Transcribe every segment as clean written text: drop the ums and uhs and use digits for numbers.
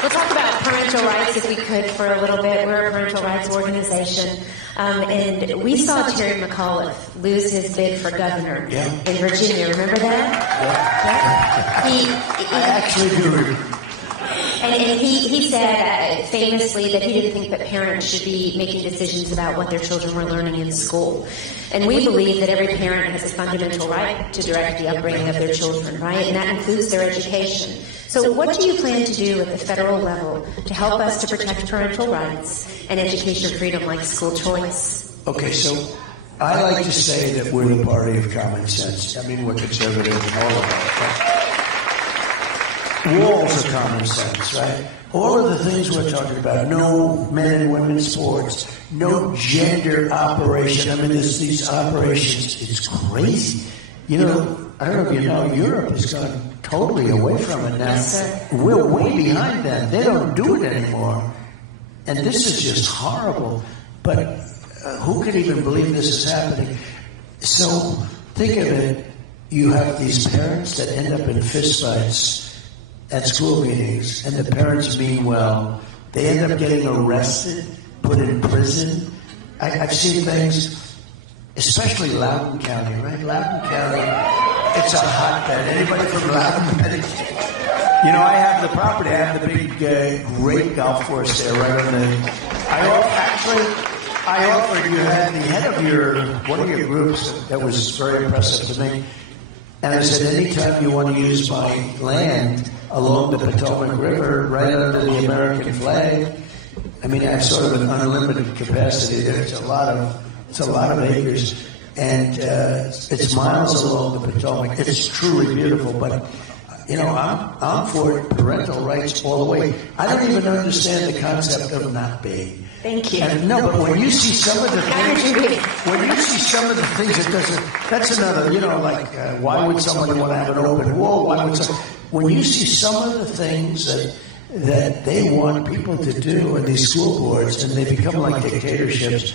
We'll talk about parental rights if we could for a little bit. We're a parental rights organization. And we saw Terry McAuliffe lose his bid for governor in Virginia. Remember that? Yeah. I actually do. And he said famously that he didn't think that parents should be making decisions about what their children were learning in school. And we believe that every parent has a fundamental right to direct the upbringing of their children, right? And that includes their education. So what do you plan to do at the federal level to help us to protect parental rights and education freedom like school choice? Okay, so I like to say that we're the party of common sense. I mean, we're conservative and all of that. Walls of common sense, right? All of the things we're talking about, no men and women sports, no gender operation. I mean, these operations, it's crazy. You know, I don't know if you know, Europe has gone totally away from it now. Yes, we're way behind them. They don't do it anymore. And this is just horrible. But who can even believe this is happening? So think of it. You have these parents that end up in fistfights at school meetings, and the parents mean well. They end up getting arrested, put in prison. I've seen things, especially Loudoun County, right? Loudoun County, it's a hotbed. Anybody from Loudoun County? You know, I have the property. I have the big, great golf course there, right on the. I offered you had the head of one of your groups that was very impressive to me, and I said, anytime you want to use my land along the Potomac River, right under the American flag. I mean, I have sort of an unlimited capacity there. It's a lot of acres, and it's miles along the Potomac. It's truly beautiful, but you know, I'm for parental rights all the way. I don't even understand the concept of not being. Thank you. And no, but when you see some of the things, it doesn't. That's another. You know, like why would somebody want to have an open wall? When you see some of the things that they want people to do in these school boards, and they become like dictatorships,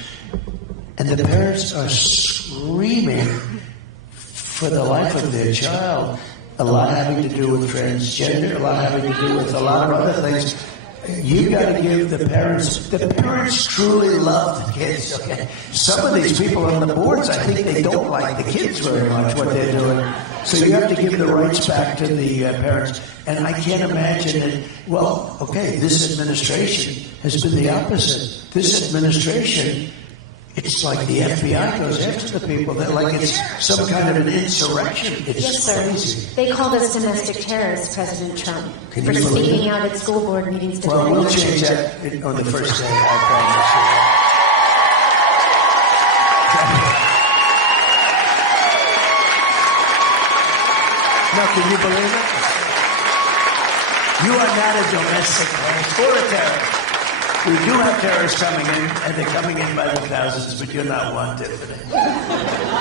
and the parents are screaming for the life of their child, a lot having to do with transgender, a lot having to do with a lot of other things. You got to give the parents truly love the kids, okay? Some of these people on the boards, I think they don't like the kids very much, what they're doing. So you have to give the rights back to the parents. And I can't imagine that, well, okay, this administration has been the opposite. This administration, it's like the FBI goes after the people. They're like it's some kind of an insurrection. It's crazy. They called us domestic terrorists, President Trump, for speaking out at school board meetings today. Well, we'll change that on the first day, I promise you. Now, can you believe it? You are not a domestic terrorist or a terrorist. We do have terrorists coming in, and they're coming in by the thousands, but you're not wanted for that.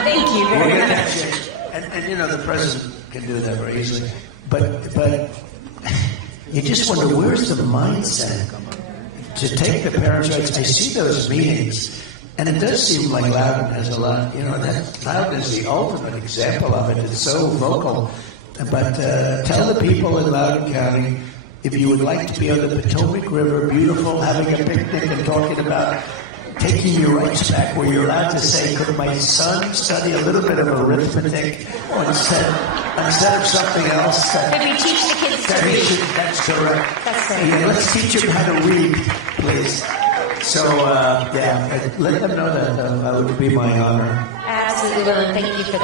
Thank you very much. And you know, the president can do that very easily. But you just wonder, where's the mindset to take the parents' rights? I see those meetings, and it does seem like Loudoun has a lot. You know, that Loudoun is the ultimate example of it. It's so vocal. But tell the people in Loudoun County, if you would like to be on the Potomac River, beautiful, having a picnic and talking about taking your rights back, where you're allowed to say, could my son study a little bit of arithmetic instead of something else? Could we teach the kids to read? That's correct. That's right. Yeah, let's teach them how to read, please. So, let them know that. That would be my honor. Absolutely will, and thank you for that.